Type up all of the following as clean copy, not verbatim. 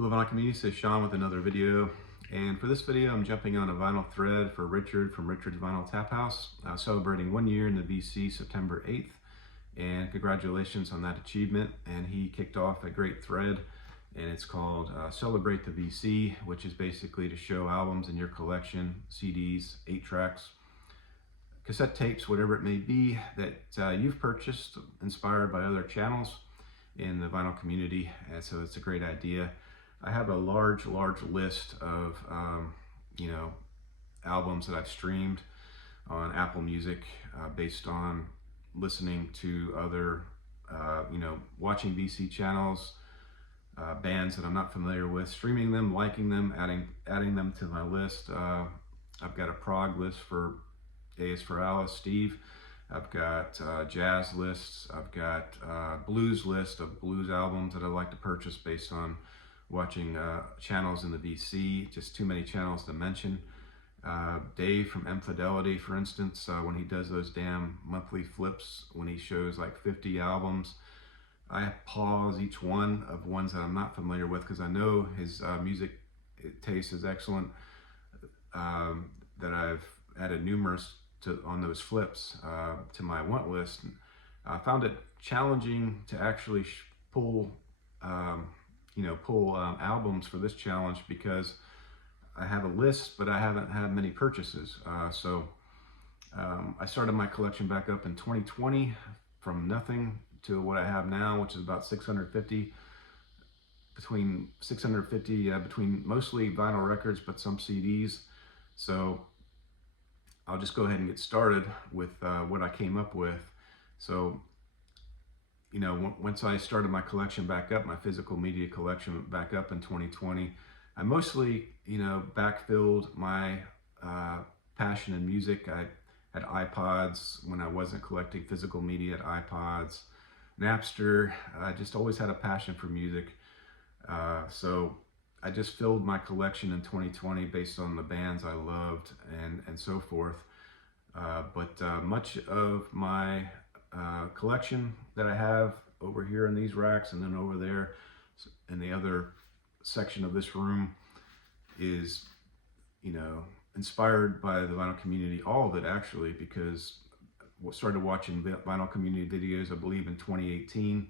Hello vinyl community, this is Sean with another video, and for this video I'm jumping on a vinyl thread for Richard from Richard's Vinyl Tap House, celebrating 1 year in the VC September 8th, and congratulations on that achievement. And he kicked off a great thread, and it's called Celebrate the VC, which is basically to show albums in your collection, CDs, 8 tracks, cassette tapes, whatever it may be that you've purchased inspired by other channels in the vinyl community. And so it's a great idea. I have a large list of albums that I've streamed on Apple Music based on listening to other watching VC channels, bands that I'm not familiar with, streaming them, liking them, adding them to my list. I've got a prog list for A is for Alice, Steve. I've got jazz lists. I've got blues list of blues albums that I like to purchase based on watching channels in the VC, just too many channels to mention. Dave from M Fidelity, for instance, when he does those damn monthly flips, when he shows like 50 albums, I pause each one of ones that I'm not familiar with because I know his music taste is excellent, that I've added numerous on those flips to my want list. I found it challenging to actually pull albums for this challenge because I have a list, but I haven't had many purchases. So I started my collection back up in 2020 from nothing to what I have now, which is about 650, between mostly vinyl records, but some CDs. So I'll just go ahead and get started with what I came up with. So once I started my collection back up, my physical media collection back up in 2020, I mostly, backfilled my passion in music. I had iPods when I wasn't collecting physical media, at iPods, Napster. I just always had a passion for music. So I just filled my collection in 2020 based on the bands I loved and so forth. But much of my collection that I have over here in these racks and then over there in the other section of this room is inspired by the vinyl community, all of it actually, because I started watching vinyl community videos I believe in 2018,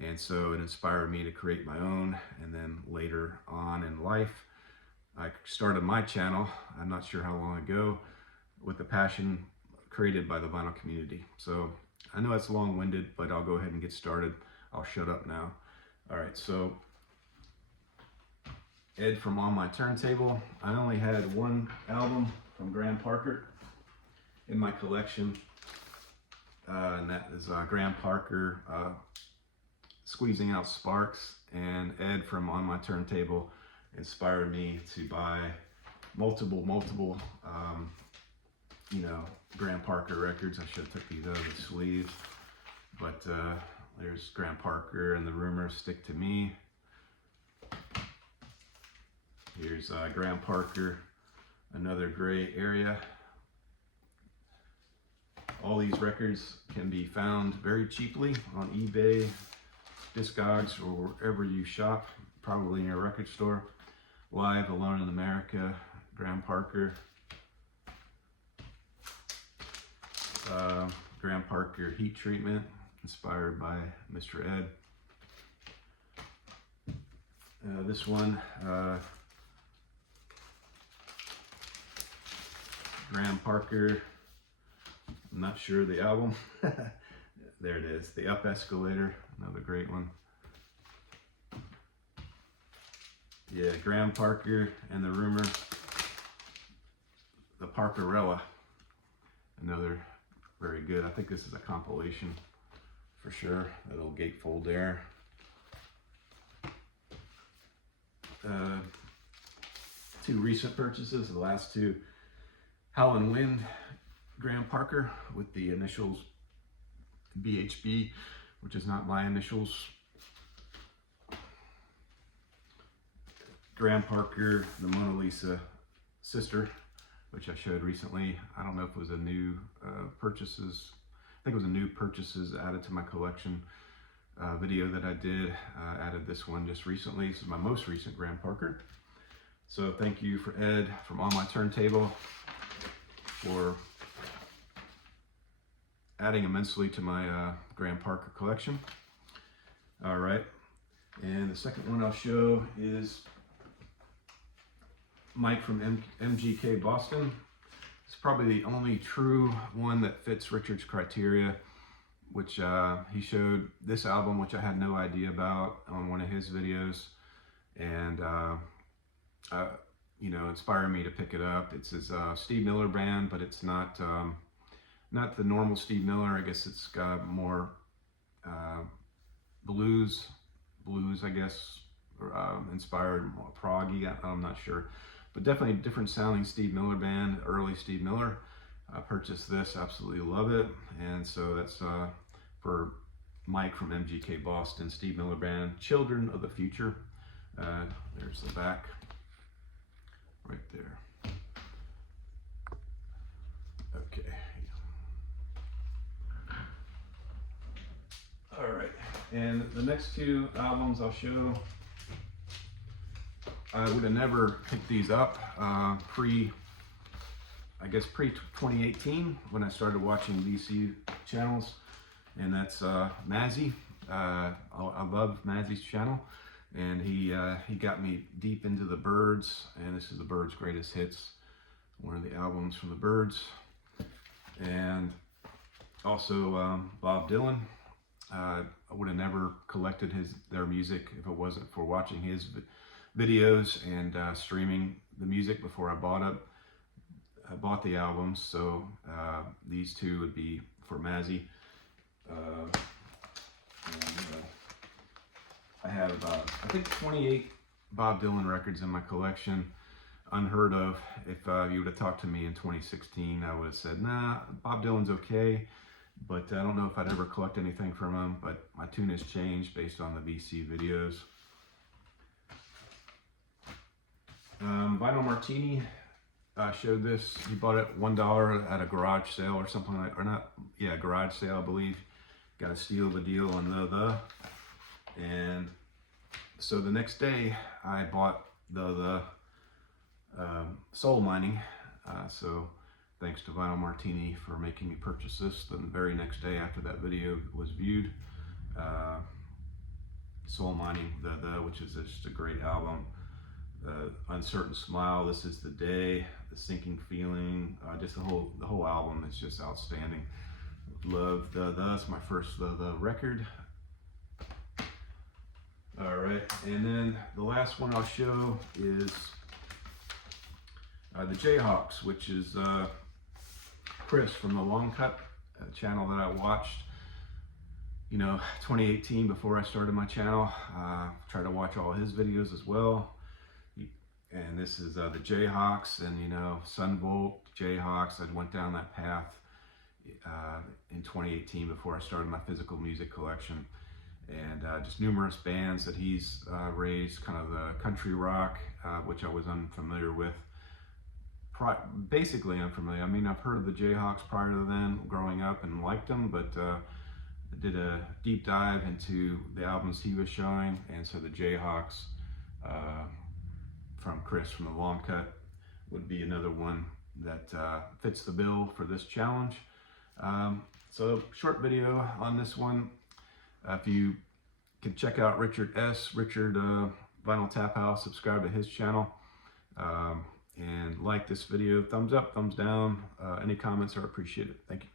and so it inspired me to create my own. And then later on in life I started my channel, I'm not sure how long ago, with the passion created by the vinyl community. So I know it's long-winded, but I'll go ahead and get started. I'll shut up now. All right, so Ed from On My Turntable. I only had one album from Graham Parker in my collection, and that is Graham Parker, Squeezing Out Sparks. And Ed from On My Turntable inspired me to buy multiple Graham Parker records. I should have took these out of the sleeve, but there's Graham Parker and the Rumors, Stick to Me. Here's Graham Parker, Another Gray Area. All these records can be found very cheaply on eBay, Discogs, or wherever you shop, probably in your record store. Live, Alone in America, Graham Parker. Graham Parker, Heat Treatment, inspired by Mr. Ed. This one, Graham Parker, I'm not sure the album. There it is, The Up Escalator, another great one. Yeah, Graham Parker and the Rumors, The Parkerella, another very good. I think this is a compilation for sure. That little gatefold there. Two recent purchases, the last two, Howlin' Wind, Graham Parker with the initials BHB, which is not my initials. Graham Parker, the Mona Lisa Sister, which I showed recently. I don't know if it was a new purchases. I think it was a new purchases added to my collection. video that I did. Added this one just recently. This is my most recent Graham Parker. So thank you for Ed from On My Turntable for adding immensely to my Graham Parker collection. All right, and the second one I'll show is Mike from MGK Boston. It's probably the only true one that fits Richard's criteria, which he showed this album, which I had no idea about, on one of his videos, and you know, inspired me to pick it up. It's his Steve Miller Band, but it's not not the normal Steve Miller. I guess it's got more blues, I guess, inspired, more proggy. I'm not sure, but definitely a different sounding Steve Miller Band, early Steve Miller. I purchased this, absolutely love it, and so that's for Mike from MGK Boston, Steve Miller Band, Children of the Future. There's the back, right there. Okay. All right, and the next two albums I'll show, I would have never picked these up pre 2018 when I started watching VC channels, and that's Mazzy. I love Mazzy's channel, and he got me deep into the Byrds, and this is the Byrds' greatest hits, one of the albums from the Byrds, and also Bob Dylan. I would have never collected their music if it wasn't for watching his videos and streaming the music before I bought it. I bought the albums, so these two would be for Mazzy. I have I think 28 Bob Dylan records in my collection. Unheard of. If you would have talked to me in 2016, I would have said, nah, Bob Dylan's okay, but I don't know if I'd ever collect anything from him. But my tune has changed based on the VC videos. Vinyl Martini showed this. He bought it $1 at a garage sale or something like, or not, yeah, garage sale, I believe. Got a steal of a deal on the. And so the next day I bought the Soul Mining. So thanks to Vinyl Martini for making me purchase this. Then the very next day after that video was viewed, Soul Mining, which is just a great album. Uncertain Smile, This Is the Day, The Sinking Feeling, just the whole album is just outstanding. Love it's my first the record. All right, and then the last one I'll show is the Jayhawks, which is Chris from the Long Cut channel that I watched, 2018 before I started my channel. Tried to watch all his videos as well. And this is the Jayhawks, and Sunvolt, Jayhawks. I went down that path in 2018 before I started my physical music collection, and just numerous bands that he's raised, kind of the country rock, which I was unfamiliar with. Basically unfamiliar. I mean, I've heard of the Jayhawks prior to then, growing up, and liked them, but I did a deep dive into the albums he was showing, and so the Jayhawks from Chris from the Long Cut would be another one that fits the bill for this challenge. So short video on this one. If you can check out Richard Vinyl Tap House, subscribe to his channel, and like this video. Thumbs up, thumbs down, any comments are appreciated. Thank you.